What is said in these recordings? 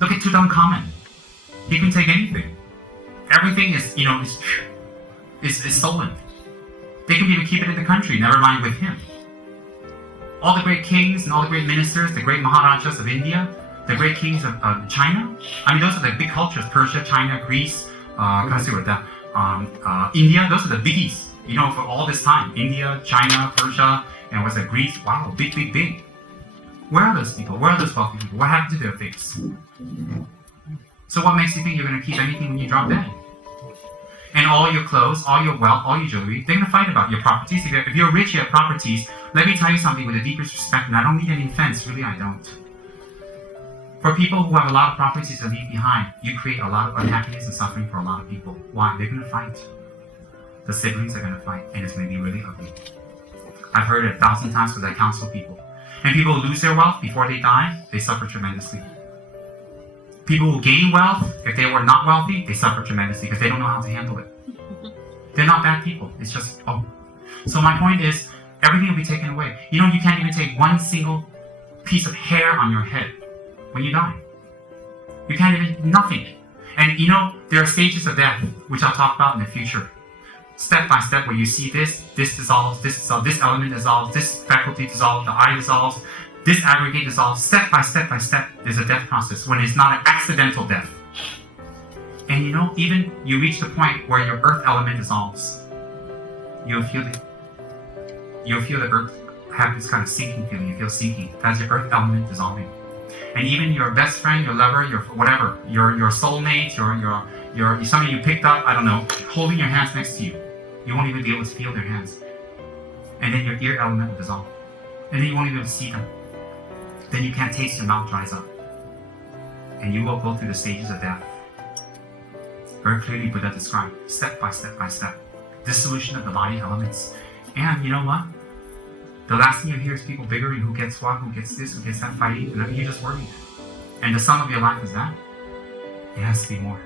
Look at Tutankhamun. He can take anything. Everything is stolen. They can even keep it in the country, never mind with him. All the great kings and all the great ministers, the great Maharajas of India, the great kings of China. I mean, those are the big cultures: Persia, China, Greece, India. Those are the biggies. For all this time, India, China, Persia, and what's that? Greece. Wow, big, big, big. Where are those people? Where are those wealthy people? What happened to their things? So what makes you think you're going to keep anything when you drop dead? And all your clothes, all your wealth, all your jewelry, they're going to fight about your properties. If you're rich, you have properties. Let me tell you something with the deepest respect, and I don't mean any offense, really I don't. For people who have a lot of properties to leave behind, you create a lot of unhappiness and suffering for a lot of people. Why? They're going to fight. The siblings are going to fight, and it's going to be really ugly. I've heard it 1,000 times because I counsel people. And people who lose their wealth before they die, they suffer tremendously. People who gain wealth, if they were not wealthy, they suffer tremendously because they don't know how to handle it. They're not bad people. It's just, So my point is, everything will be taken away. You can't even take one single piece of hair on your head when you die. You can't even, nothing. And there are stages of death, which I'll talk about in the future. Step by step, where you see this dissolves, this element dissolves, this faculty dissolves, the eye dissolves, this aggregate dissolves. Step by step by step, there's a death process when it's not an accidental death. And even you reach the point where your earth element dissolves, you'll feel the earth have this kind of sinking feeling. You feel sinking. That's your earth element dissolving. And even your best friend, your lover, your whatever, your soulmate, your somebody you picked up, I don't know, holding your hands next to you. You won't even be able to feel their hands. And then your ear element will dissolve. And then you won't even be able to see them. Then you can't taste, your mouth dries up. And you will go through the stages of death. Very clearly Buddha described, step by step by step. Dissolution of the body elements. And you know what? The last thing you hear is people bickering, who gets what, who gets this, who gets that, fighting, and you're just worried. And the sum of your life is that? It has to be more.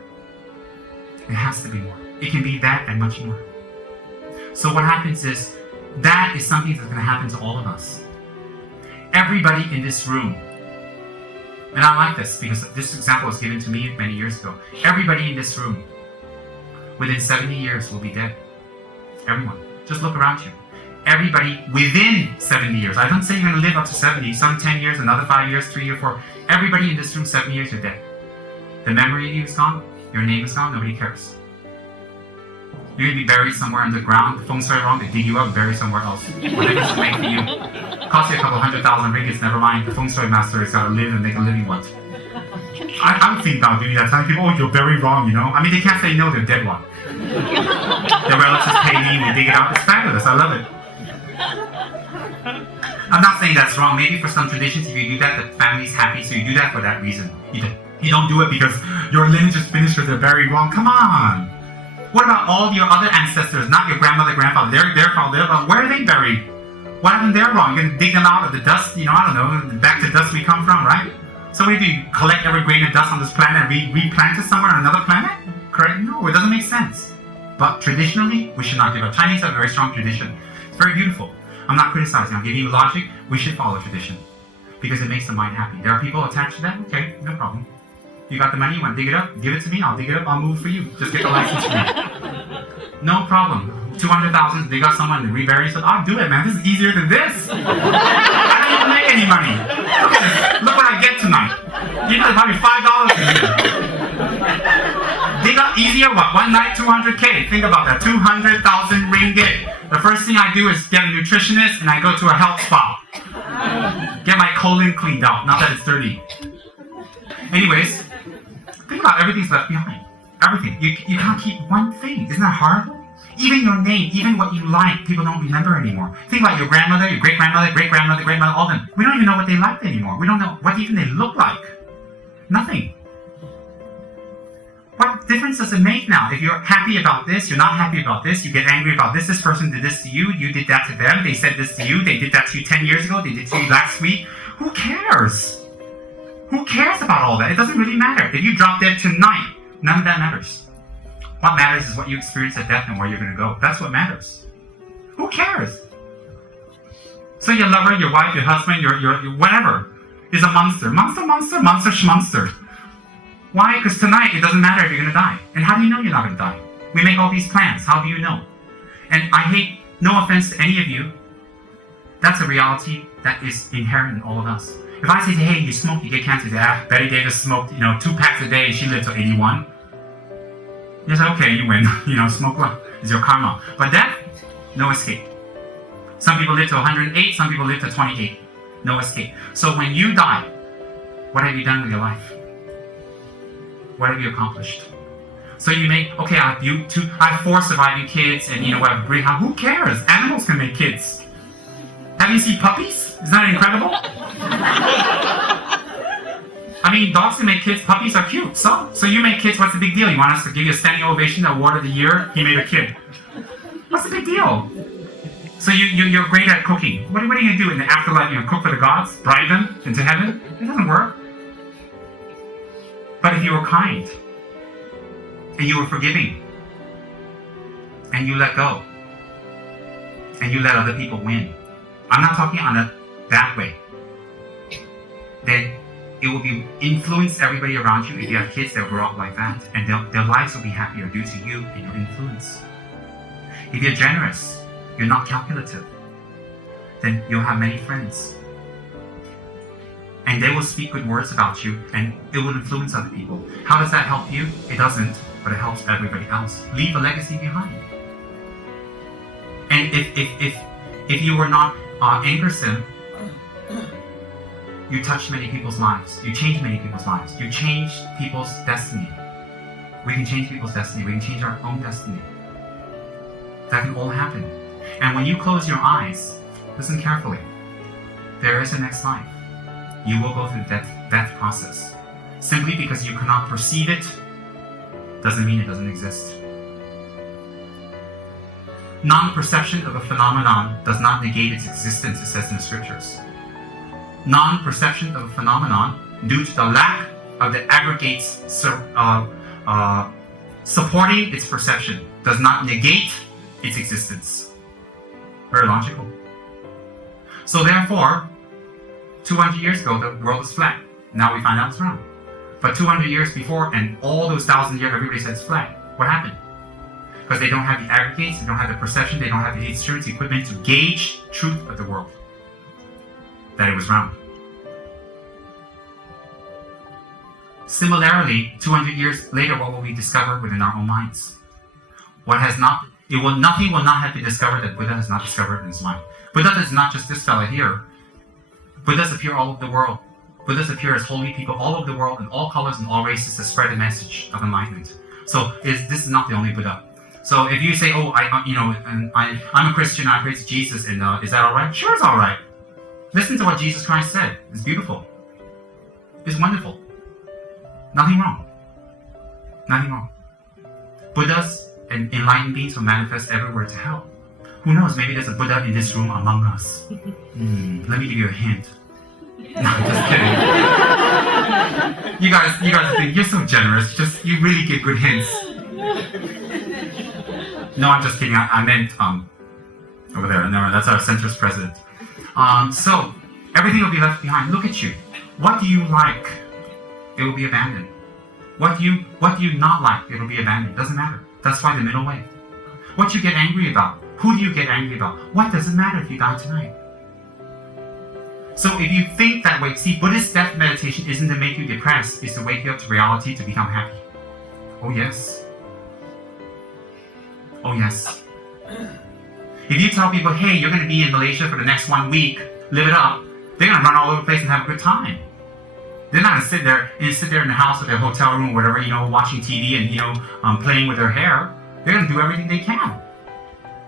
It has to be more. It can be that and much more. So what happens is, that is something that's going to happen to all of us. Everybody in this room, and I like this because this example was given to me many years ago. Everybody in this room, within 70 years, will be dead. Everyone. Just look around you. Everybody within 70 years. I don't say you're going to live up to 70, some 10 years, another 5 years, 3 or 4. Everybody in this room, 7 years, you're dead. The memory of you is gone. Your name is gone. Nobody cares. You're going to be buried somewhere underground. The feng shui wrong, they dig you up and bury somewhere else. Whatever is made for you. Cost you a couple 100,000 ringgits, never mind. The feng shui master has got to live and make a living one. I'm thinking about doing that. Telling people, you're very wrong, I mean, they can't say no, they're dead one. Their relatives pay me, we dig it out. It's fabulous. I love it. I'm not saying that's wrong. Maybe for some traditions, if you do that, the family's happy, so you do that for that reason. You don't do it because your lineage is finished or they're buried wrong. Come on. What about all your other ancestors, not your grandmother, grandfather, their father, where are they buried? What happened there wrong? You're going to dig them out of the dust, I don't know, back to dust we come from, right? So what do you collect every grain of dust on this planet and replant it somewhere on another planet? Correct? No, it doesn't make sense. But traditionally, we should not give up. Chinese have a very strong tradition. It's very beautiful. I'm not criticizing, I'm giving you logic. We should follow tradition because it makes the mind happy. There are people attached to that, okay, no problem. You got the money, you want to dig it up? Give it to me, I'll dig it up, I'll move for you. Just get the license for me. No problem. 200,000, they got someone to rebury, so I'll do it, man. This is easier than this. I don't even make any money. Look what I get tonight. You know, probably $5 a year. They got easier, what? One night, 200K. Think about that, 200,000 ringgit. The first thing I do is get a nutritionist and I go to a health spa. Get my colon cleaned out, not that it's dirty. Anyways, think about everything's left behind. Everything. You can't keep one thing. Isn't that horrible? Even your name, even what you like, people don't remember anymore. Think about your grandmother, your great-grandmother, great-grandmother, great-mother, all of them. We don't even know what they liked anymore. We don't know what even they look like. Nothing. What difference does it make now? If you're happy about this, you're not happy about this, you get angry about this person did this to you, you did that to them, they said this to you, they did that to you 10 years ago, they did it to you last week. Who cares? Who cares about all that? It doesn't really matter. If you drop dead tonight, none of that matters. What matters is what you experience at death and where you're going to go. That's what matters. Who cares? So your lover, your wife, your husband, your whatever is a monster. Monster, monster, monster, schmonster. Why? Because tonight it doesn't matter if you're going to die. And how do you know you're not going to die? We make all these plans. How do you know? And I hate, no offense to any of you, that's a reality that is inherent in all of us. If I say, hey, you smoke, you get cancer. Betty Davis smoked, 2 packs a day, she lived to 81. You say, okay, you win. Smoke is your karma. But death, no escape. Some people live to 108, some people live to 28. No escape. So when you die, what have you done with your life? What have you accomplished? So you make, okay, I have 4 surviving kids, and we have a great house. Who cares? Animals can make kids. Have you seen puppies? Isn't that incredible? I mean, dogs can make kids, puppies are cute. So you make kids, what's the big deal? You want us to give you a standing ovation, award of the year? He made a kid. What's the big deal? So you're great at cooking. What are you going to do in the afterlife? Cook for the gods? Bribe them into heaven? It doesn't work. But if you were kind, and you were forgiving, and you let go, and you let other people win, I'm not talking on that way, then it will be influence everybody around you. If you have kids, they'll grow up like that, and their lives will be happier due to you and your influence. If you're generous, you're not calculative, then you'll have many friends. And they will speak good words about you, and it will influence other people. How does that help you? It doesn't, but it helps everybody else. Leave a legacy behind. And if you were not angersome, you touched many people's lives. You changed many people's lives. You changed people's destiny. We can change people's destiny. We can change our own destiny. That can all happen. And when you close your eyes, listen carefully. There is a next life. You will go through the death process. Simply because you cannot perceive it doesn't mean it doesn't exist. Non-perception of a phenomenon does not negate its existence, it says in the scriptures. Non-perception of a phenomenon, due to the lack of the aggregates supporting its perception, does not negate its existence. Very logical. So therefore, 200 years ago, the world was flat. Now we find out it's round. But 200 years before, and all those 1,000 years, everybody said it's flat. What happened? Because they don't have the aggregates, they don't have the perception, they don't have the instruments, equipment to gauge truth of the world. That it was round. Similarly, 200 years later, what will we discover within our own minds? Nothing will not have been discovered that Buddha has not discovered in his mind. Buddha is not just this fella here. Buddhas appear all over the world. Buddhas appear as holy people all over the world in all colors and all races to spread the message of enlightenment. So this is not the only Buddha. So if you say, I'm a Christian, I praise Jesus, and is that all right? Sure, it's all right. Listen to what Jesus Christ said. It's beautiful. It's wonderful. Nothing wrong. Nothing wrong. Buddhas and enlightened beings will manifest everywhere to help. Who knows? Maybe there's a Buddha in this room among us. Let me give you a hint. No, I'm just kidding. You guys think you're so generous. You really give good hints. No, I'm just kidding. I meant over there. No, that's our center's president. So everything will be left behind. Look at you. What do you like? It will be abandoned. What do you not like? It will be abandoned. Doesn't matter. That's why the middle way. What you get angry about? Who do you get angry about? What does it matter if you die tonight? So if you think that way, see, Buddhist death meditation isn't to make you depressed, it's to wake you up to reality to become happy. Oh yes. Oh yes. If you tell people, hey, you're going to be in Malaysia for the next 1 week, live it up, they're going to run all over the place and have a good time. They're not going to sit there in the house or their hotel room or whatever, watching TV and, playing with their hair. They're going to do everything they can.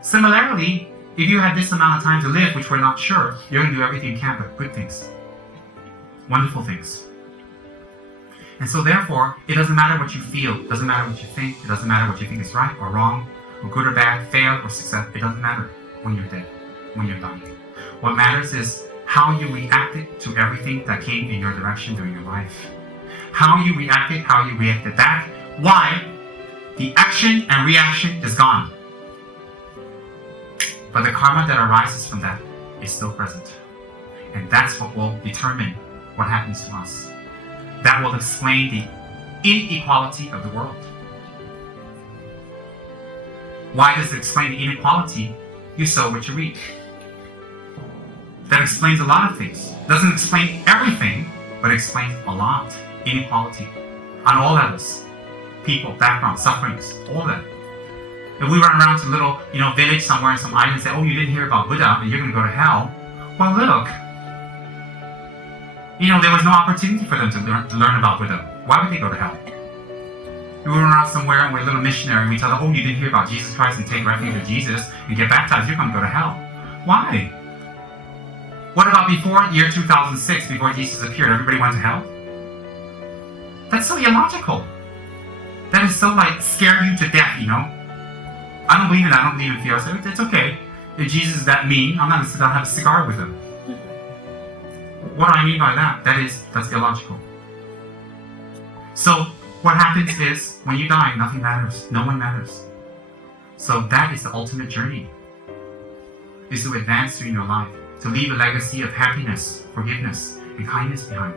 Similarly, if you have this amount of time to live, which we're not sure, you're going to do everything you can, but good things. Wonderful things. And so therefore, it doesn't matter what you feel, it doesn't matter what you think, it doesn't matter what you think is right or wrong, or good or bad, fail or success. It doesn't matter when you're dead, when you're dying. What matters is how you reacted to everything that came in your direction during your life. How you reacted back, why the action and reaction is gone. But the karma that arises from that is still present. And that's what will determine what happens to us. That will explain the inequality of the world. Why does it explain the inequality? You sow what you reap. That explains a lot of things. Doesn't explain everything, but explains a lot. Inequality on all levels. People, background, sufferings, all that. If we run around to a little, village somewhere in some island and say, oh, you didn't hear about Buddha and you're going to go to hell. Well, look. There was no opportunity for them to learn about Buddha. Why would they go to hell? If we run around somewhere and we're a little missionary and we tell them, oh, you didn't hear about Jesus Christ and take refuge in Jesus and get baptized, you're going to go to hell. Why? What about before year 2006, before Jesus appeared, everybody went to hell? That's so illogical. That is so scare you to death, I don't believe in that. I don't believe in fear. So it's okay. If Jesus is that mean, I'm not going to sit down and have a cigar with him. What do I mean by that? That's illogical. So what happens is when you die, nothing matters. No one matters. So that is the ultimate journey. Is to advance through your life. To leave a legacy of happiness, forgiveness, and kindness behind.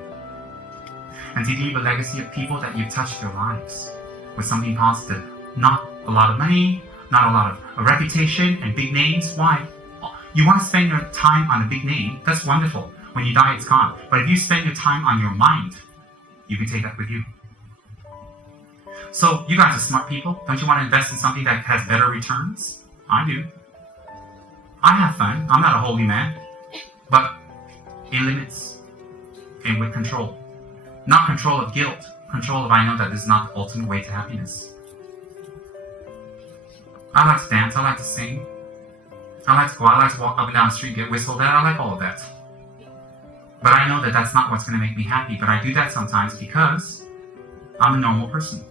And to leave a legacy of people that you've touched their lives with something positive. Not a lot of money, not a lot of a reputation and big names. Why? You want to spend your time on a big name, that's wonderful. When you die, it's gone. But if you spend your time on your mind, you can take that with you. So you guys are smart people. Don't you want to invest in something that has better returns? I do. I have fun. I'm not a holy man. But in limits and with control. Not control of guilt. Control of I know that this is not the ultimate way to happiness. I like to dance. I like to sing. I like to go out. I like to walk up and down the street, get whistled at. I like all of that. But I know that that's not what's going to make me happy. But I do that sometimes because I'm a normal person.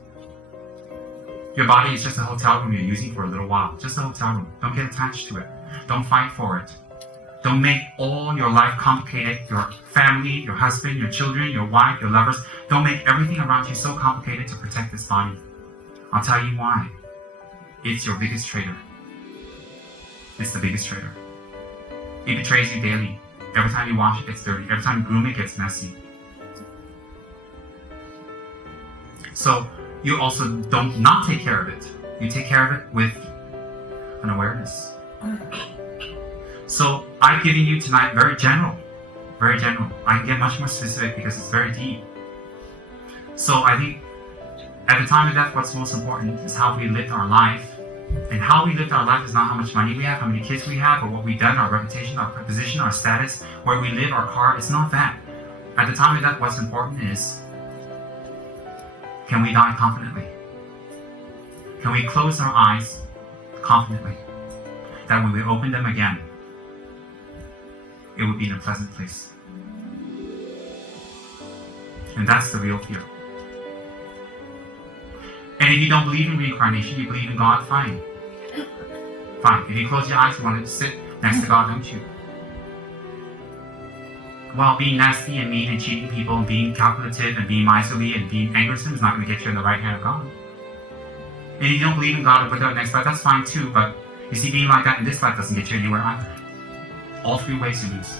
Your body is just a hotel room you're using for a little while. Just a hotel room. Don't get attached to it. Don't fight for it. Don't make all your life complicated. Your family, your husband, your children, your wife, your lovers. Don't make everything around you so complicated to protect this body. I'll tell you why. It's your biggest traitor. It's the biggest traitor. It betrays you daily. Every time you wash it gets dirty. Every time you groom it gets messy. So you also don't not take care of it. You take care of it with an awareness. So I'm giving you tonight very general. Very general. I can get much more specific because it's very deep. So I think at the time of death, what's most important is how we live our life. And how we live our life is not how much money we have, how many kids we have, or what we've done, our reputation, our position, our status, where we live, our car. It's not that. At the time of death, what's important is, can we die confidently? Can we close our eyes confidently? That when we open them again, it would be in a pleasant place. And that's the real fear. And if you don't believe in reincarnation, you believe in God, fine. Fine. If you close your eyes, you want to sit next to God, don't you? Well, being nasty and mean and cheating people and being calculative and being miserly and being angersome is not going to get you in the right hand of God. And if you don't believe in God or Buddha next life, that's fine too, but you see, being like that in this life doesn't get you anywhere either. All three ways you lose.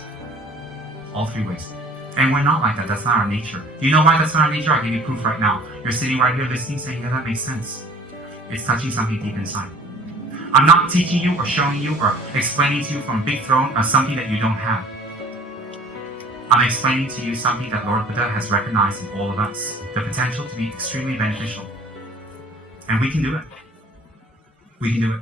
All three ways. And we're not like that. That's not our nature. Do you know why that's not our nature? I'll give you proof right now. You're sitting right here listening, saying, yeah, that makes sense. It's touching something deep inside. I'm not teaching you or showing you or explaining to you from a big throne of something that you don't have. I'm explaining to you something that Lord Buddha has recognized in all of us. The potential to be extremely beneficial. And we can do it. We can do it.